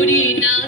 দৌড়ি না